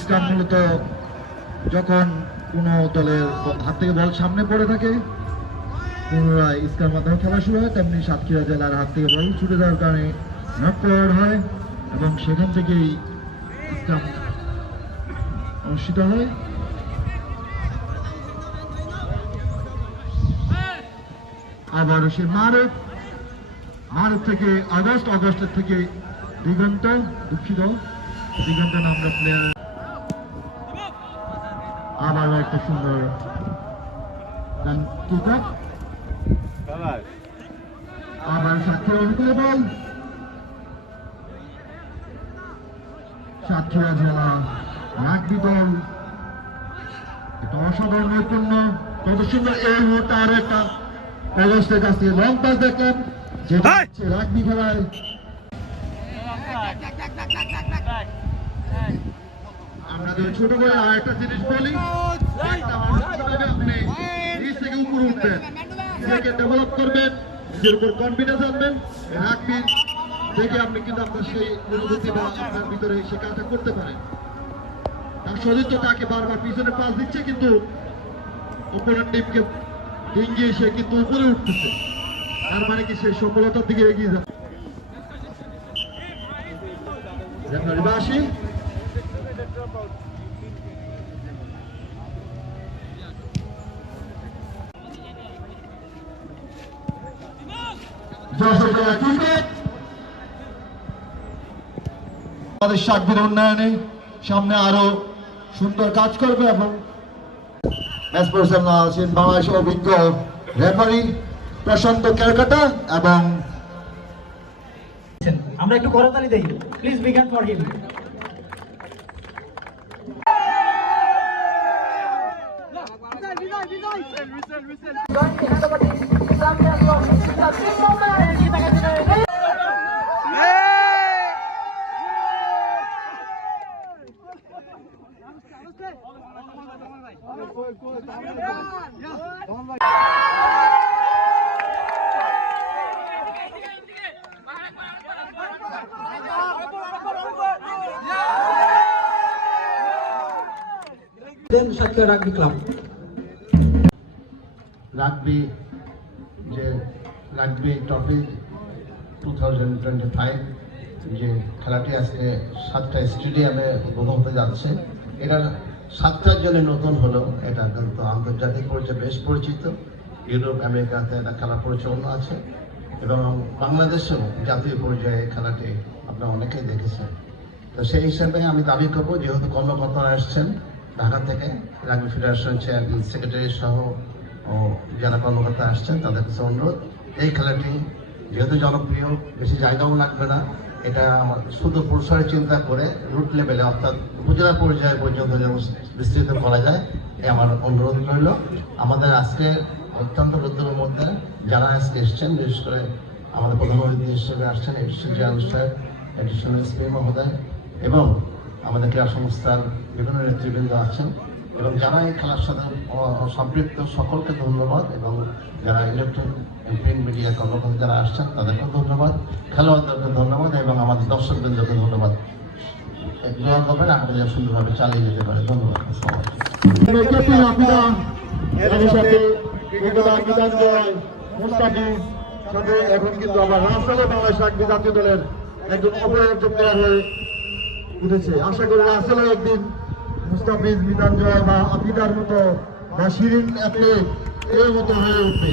Stump মূলত যখন কোনো দলের হাত থেকে বল সামনে পড়ে থাকে পুনরায় স্কার মাধ্যমে খেলা শুরু হয়, তেমনি সাতক্ষীরা জেলার হাত থেকে বল ছুটে যাওয়ার কারণে নক ফরওয়ার্ড হয় এবং সেখান থেকেই স্টাম্প অনুষ্ঠিত হয়। আবার সে মারুফ থেকে অগস্টের থেকে দিগন্ত নামটা প্লেয়ার আবার একটা সুন্দর আবার সাতক্ষীরা অনুকূলে বল। সাতক্ষীরা জেলা রাগবি দল একটা অসাধারণ নৈপুণ্য প্রদর্শন। এই মুহূর্তে আরো একটা অগস্টের কাছ থেকে লং পাস দেখলাম, যেটা হচ্ছে রাগবি খেলায় আপনাদের ছোট করে আর একটা জিনিস বলি, আপনি নিচ থেকে উপরে উঠবেন, নিজেকে ডেভেলপ করবেন, নিজের উপর কনফিডেন্স আনবেন, রাগবি দেখে আপনি কিন্তু আপনার সেই অনুভূতি বা আপনার ভিতরে সে কাজটা করতে পারেন। তার সতীর্থ তাকে বারবার পিছনে পাস দিচ্ছে, কিন্তু অপোনেন্ট টিমকে ডিঙ্গিয়ে সে কিন্তু উপরে উঠতেছে, তার মানে কি সে সফলতার দিকে এগিয়ে যাচ্ছে। আসি আমাদের সাকবির উন্নয়নে সামনে আরো সুন্দর কাজ করবে এবং ম্যাচ পরিচালনা আছেন বাংলাদেশের অভিজ্ঞ রেফারি প্রশান্ত কেরকাটা এবং আমরা একটু করতালি দেই, please big hand for him. Satkhira rugby club যে রাগবি ট্রফি 2025 যে খেলাটি আজকে সাতক্ষীরা স্টেডিয়ামে উদ্বোধন হতে যাচ্ছে। এটা সাতটার জন্য নতুন হলো, এটা কিন্তু আন্তর্জাতিক পরিচয় বেশ পরিচিত। ইউরোপ আমেরিকাতে একটা খেলা পরিচালনা আছে এবং বাংলাদেশেও জাতীয় পর্যায়ে খেলাটি আপনারা অনেকেই দেখেছেন। তো সেই হিসাবে আমি দাবি করবো, যেহেতু কর্মকর্তারা আসছেন ঢাকা থেকে, রাগবি ফেডারেশন চেয়ারম্যান সেক্রেটারি সহ ও যারা কর্মকর্তা আসছেন তাদের কাছে অনুরোধ, এই খেলাটি যেহেতু জনপ্রিয়, বেশি জায়গাও লাগবে না, এটা শুধু পুরুষের চিন্তা করে রুট লেভেলে অর্থাৎ উপজেলা পর্যায়ে পর্যন্ত যেন বিস্তৃত করা যায়, এই আমার অনুরোধ রইল। আমাদের আজকে অত্যন্ত গুরুত্বের মধ্যে যারা আজকে এসছেন, বিশেষ করে আমাদের প্রধান অতিথি হিসেবে আসছেন এডিশনাল জেনারেল সাহেব, এডিশনাল এসপি মহোদয় এবং আমাদের ক্রীড়া সংস্থার বিভিন্ন নেতৃবৃন্দ আছেন এবং যারা এই খেলার সাথে সম্পৃক্ত সকলকে ধন্যবাদ এবং যারা ইলেকট্রনিক প্রিন্ট মিডিয়া কর্মকর্তা যারা আসছেন তাদেরকেও ধন্যবাদ, খেলোয়াড়দেরকে ধন্যবাদ এবং আমাদের দর্শকবৃন্দকে ধন্যবাদ। দোয়া করবেন আমাদের যেন সুন্দরভাবে চালিয়ে যেতে পারে। ধন্যবাদ এখন কিন্তু আবার রাসেল বাংলাদেশ রাগবি জাতীয় দলের একজন অপরিহার্য প্লেয়ার হয়ে উঠেছে। আশা করি রাসেলও একদিন মুস্তাফিজ, মিতাঞ্জয় বা আফিদার মতো বা শিরিন অ্যাথলেট এর মতো হয়ে উঠবে।